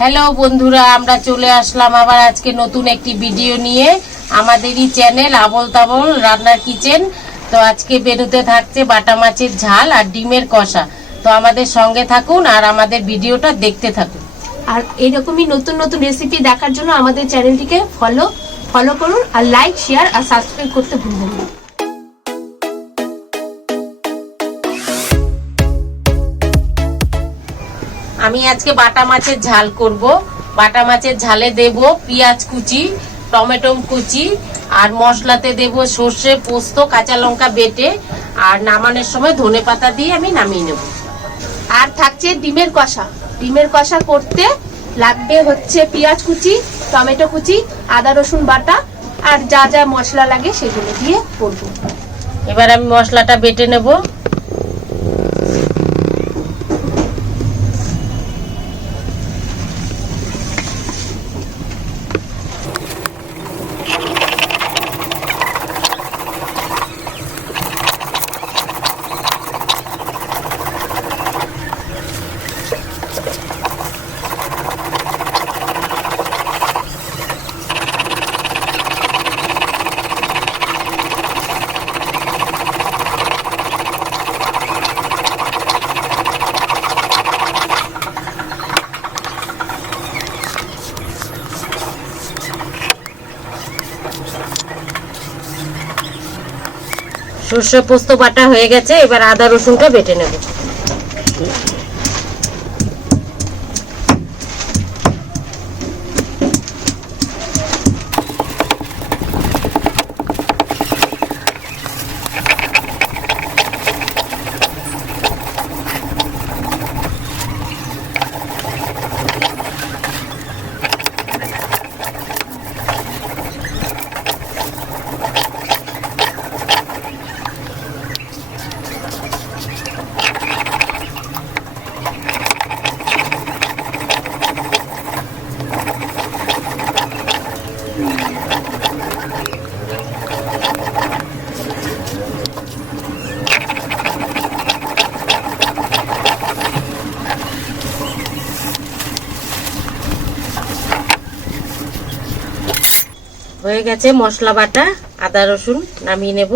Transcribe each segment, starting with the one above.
Hello বন্ধুরা, আমরা চলে আসলাম আবার আজকে নতুন একটি ভিডিও নিয়ে আমাদেরই চ্যানেল আবল তাবল রান্নার কিচেন। তো আজকে মেনুতে থাকছে বাটা মাছের ঝাল আর ডিমের কষা। তো আমাদের সঙ্গে থাকুন আর আমাদের ভিডিওটা দেখতে থাকুন। আর এইরকমই নতুন নতুন রেসিপি দেখার জন্য আমাদের চ্যানেলটিকে ফলো করুন আর লাইক, শেয়ার আর সাবস্ক্রাইব করতে ভুলবেন না। আমি আজকে বাটা মাছের ঝাল করব। বাটা মাছের ঝালে দেব পেঁয়াজ কুচি, টমেটো কুচি আর মশলাতে দেব সর্ষে, পোস্ত, কাঁচা লঙ্কা বেটে আর নামানোর সময় ধনেপাতা দিয়ে আমি নামিয়ে নেব। আর থাকছে ডিমের কষা। ডিমের কষা করতে লাগবে হচ্ছে পেঁয়াজ কুচি, টমেটো কুচি, আদা রসুন বাটা আর যা যা মশলা লাগে সেগুলো দিয়ে করব। এবার আমি মশলাটা বেটে নেব। সর্ষে পোস্ত বাটা হয়ে গেছে, এবার আদা রসুনটা বেটে নেব। হয়ে গেছে মশলা বাটা, আদা রসুন, নামিয়ে নেব।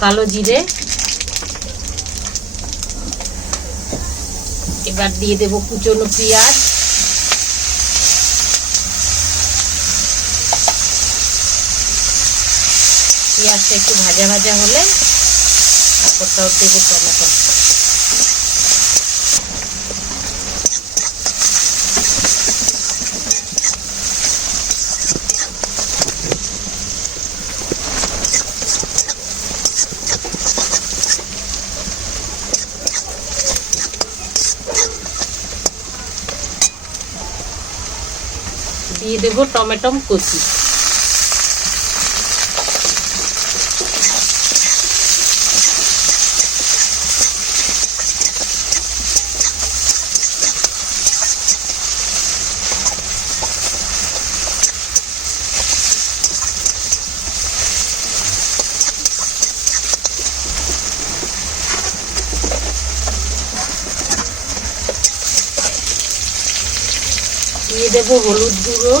কালো জিরে, এবার দিয়ে দেব কুচনো পেঁয়াজ, পেঁয়াজটা একটু ভাজা ভাজা হলে তারপর দেবো টমেটো। দিয়ে দেবো টমেটো কুচি, দিয়ে দেবো হলুদ গুঁড়ো,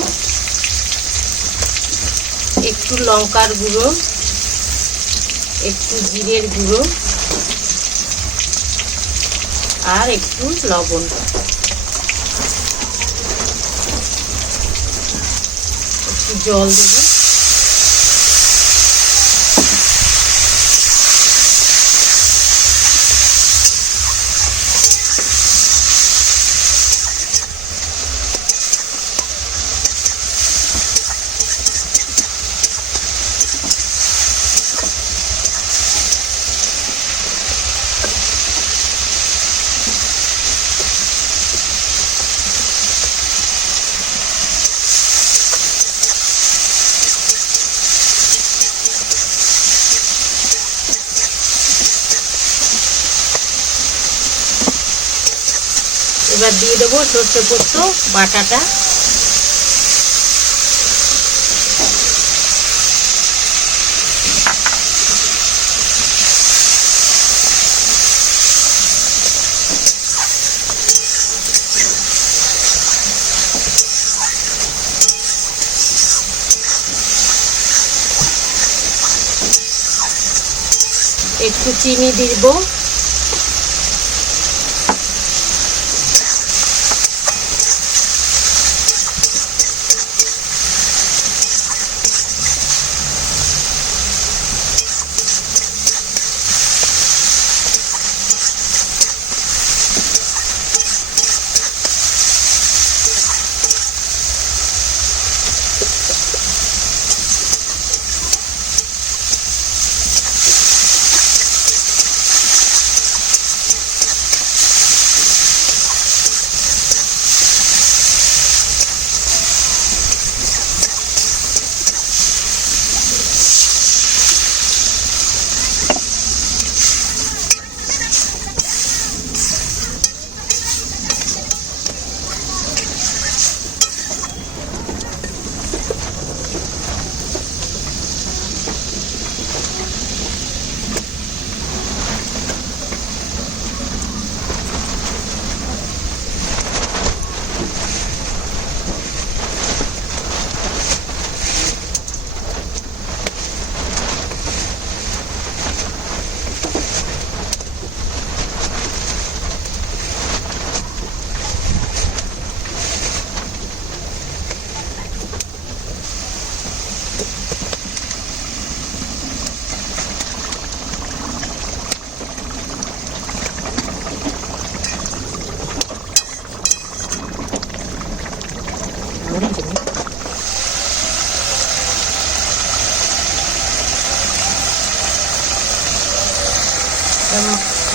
একটু লঙ্কার গুঁড়ো, একটু জিরের গুঁড়ো আর একটু লবণ। একটু জল দেবো। এবার দিয়ে দেবো সর্ষে পোস্ত বাটাটা, একটু চিনি দিব,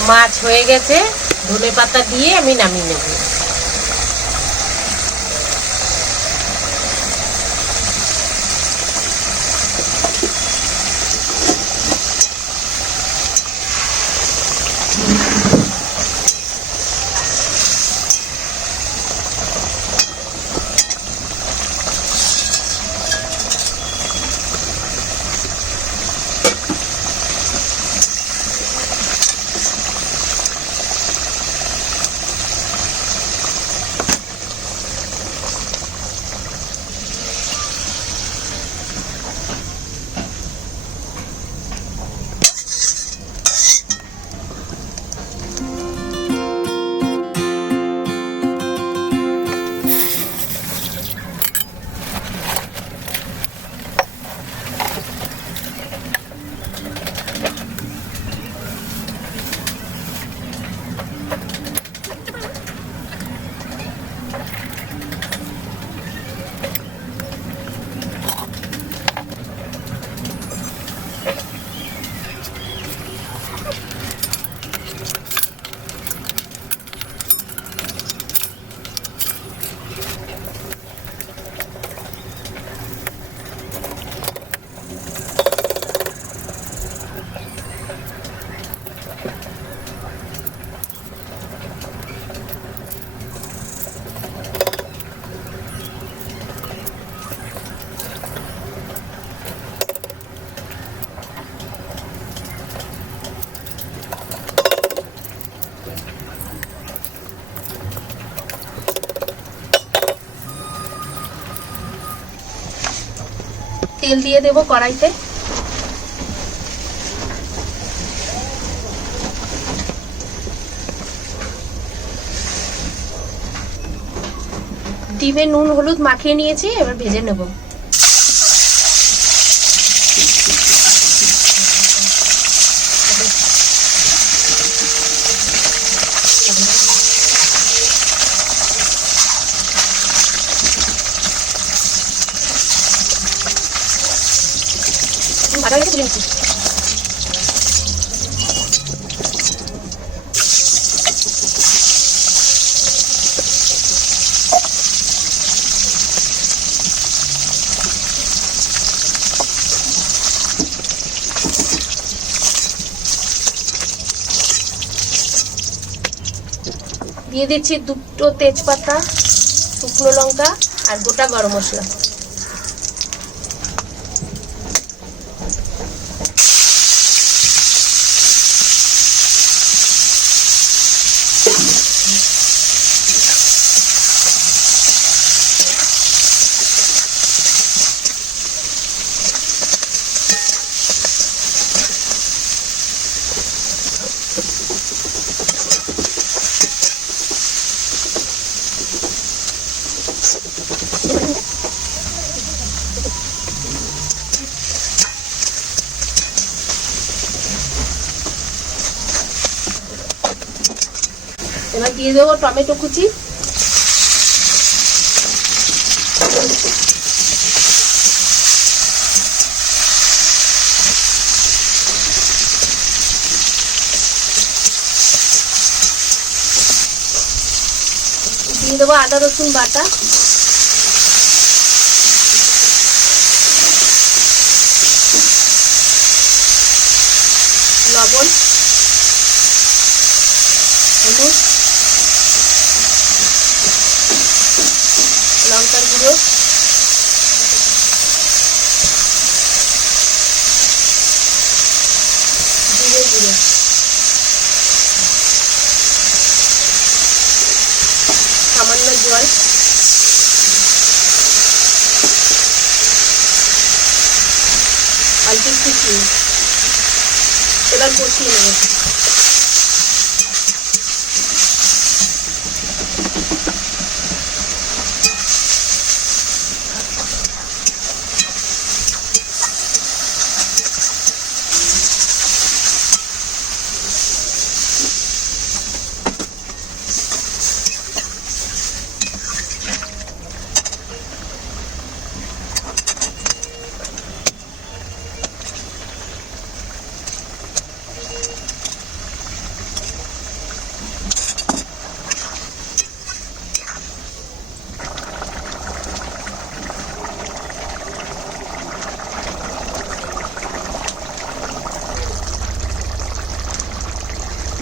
মাছ হয়ে গেছে, ধনেপাতা দিয়ে আমি নামিয়ে নেব। তেল দিয়ে দেব কড়াইতে। ডিমে নুন হলুদ মাখিয়ে নিয়েছি, এবার ভেজে নেব। ভাজা হয়ে তুলে নিচ্ছি। দিয়ে দিচ্ছি 2টো তেজপাতা, শুকনো লঙ্কা আর গোটা গরম মশলা। এবার দিয়ে দেবো টমেটো কুচি, দিয়ে দেবো আদা রসুন বাটা, লবণ, হলুদ, লঙ্কার গুঁড়ো, জিরে গুঁড়ো, সামান্য জল, অল্প একটু চিনি। এবার কষিয়ে নেব।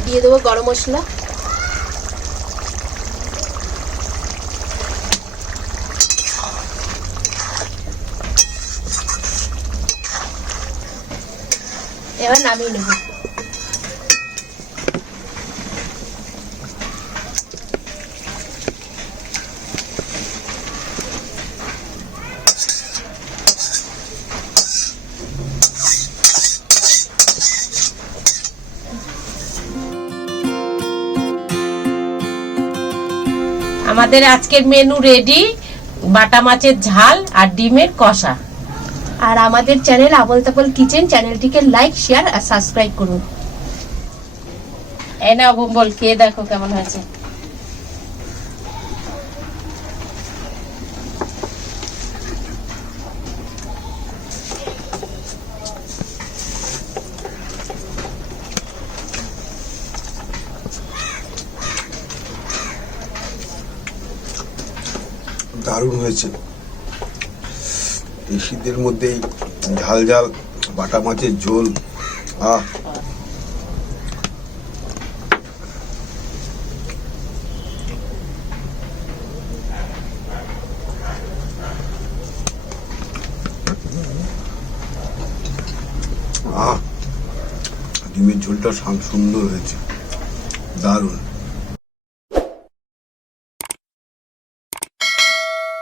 দিয়ে দেবো গরম মশলা, এবার নামিয়ে নেব। আমাদের আজকের মেনু রেডি, বাটা মাছের ঝাল আর ডিমের কষা। আর আমাদের চ্যানেল আবল তাবল কিচেন, চ্যানেলটিকে লাইক শেয়ার আর সাবস্ক্রাইব করুন। এই নাও বল, খেয়ে দেখো কেমন হয়েছে। দারুণ হয়েছে। এই শীতের মধ্যেই ঝাল ঝাল বাটা মাছের ঝোল, আহ ডিমের ঝোলটা সুন্দর হয়েছে, দারুণ।